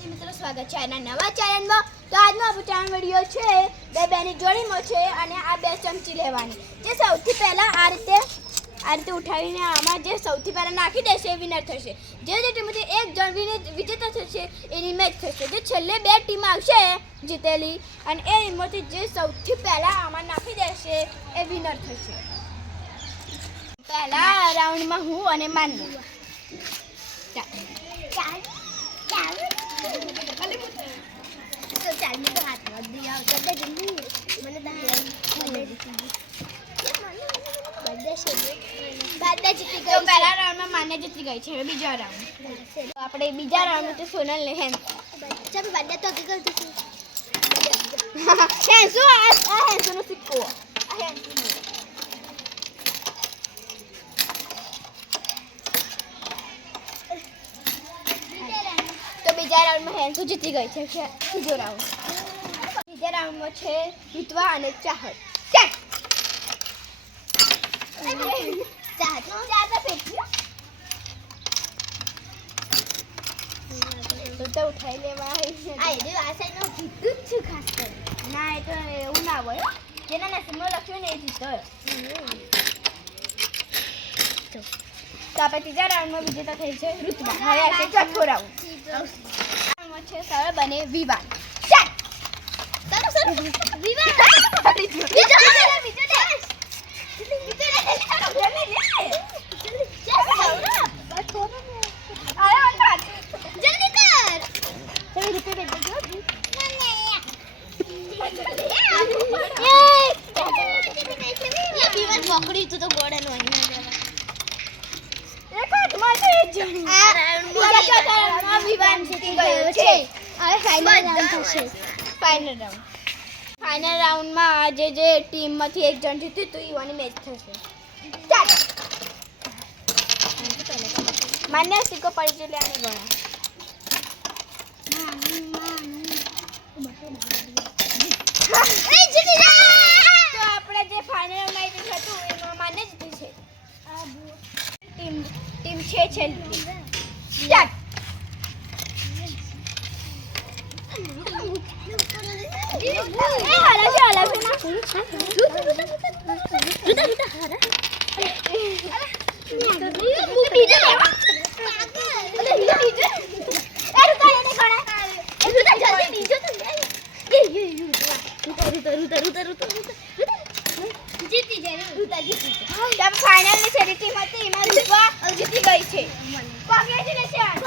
વિદ્યાર્થી મિત્રો સ્વાગત છે આના નવા ચેનલમાં। તો આજનો આપણો ચેનલ વિડિયો છે બે બેની જોડીમાં છે અને આ બે ચમચી લેવાની જે સૌથી પહેલા આ રીતે ઉઠાવીને આમાં જે સૌથી પહેલા નાખી દેશે એ વિનર થશે। જે ટીમમાંથી એક જણ વિજેતા થશે એની મેચ થશે। જે છેલ્લે બે ટીમ આવશે જીતેલી અને એ ટીમમાંથી જે સૌથી પહેલા આમાં નાખી દેશે એ વિનર થશે। પહેલા રાઉન્ડમાં હું અને માનુ પહેલા રાઉન્ડમાં માને જીતી ગઈ છે। બીજા રાઉન્ડ આપણે બીજા રાઉન્ડ તો સોનલ ને હેન હેન્સુ આ હેન્સુનો સિક્કો આ હેન્સુ તો બીજા રાઉન્ડમાં હેન્સુ જીતી ગઈ છે। ત્રીજો રાઉન્ડ બીજા રાઉન્ડમાં છે હિતવા અને ચાહત। તો ઉઠાઈ લેવા આ એ આ સાઈડનો જીતું જ છું ખાસ કરી ના એ તો એવું ના હોય જેના નસીબમાં લખ્યું ને એ જીતો। તો આપણે ત્રીજા રાઉન્ડમાં વિજેતા થઈ છે ઋતુબા। હવે આવશે ચોથો રાઉન્ડ છે સરળ બને વિવાદ। પકડી તું તો ગોળા નો ફાઇનલ રાઉન્ડમાં જે ટીમમાંથી એક જણ જીત્યું તો ઈવાની મેચ થશે। માન્ય સિક્કો પડી છે એટલે આને ગણા તો આપણે જે ફાઇનલ મેચ હતું એમાં માન્ય જીતી છે। ટીમ છે છેલ્લી સ્ટાર્ટ ફાઇનલ ની ટીમ હતી એમાં જીતી ગઈ છે। કોંગ્રેચ્યુલેશન।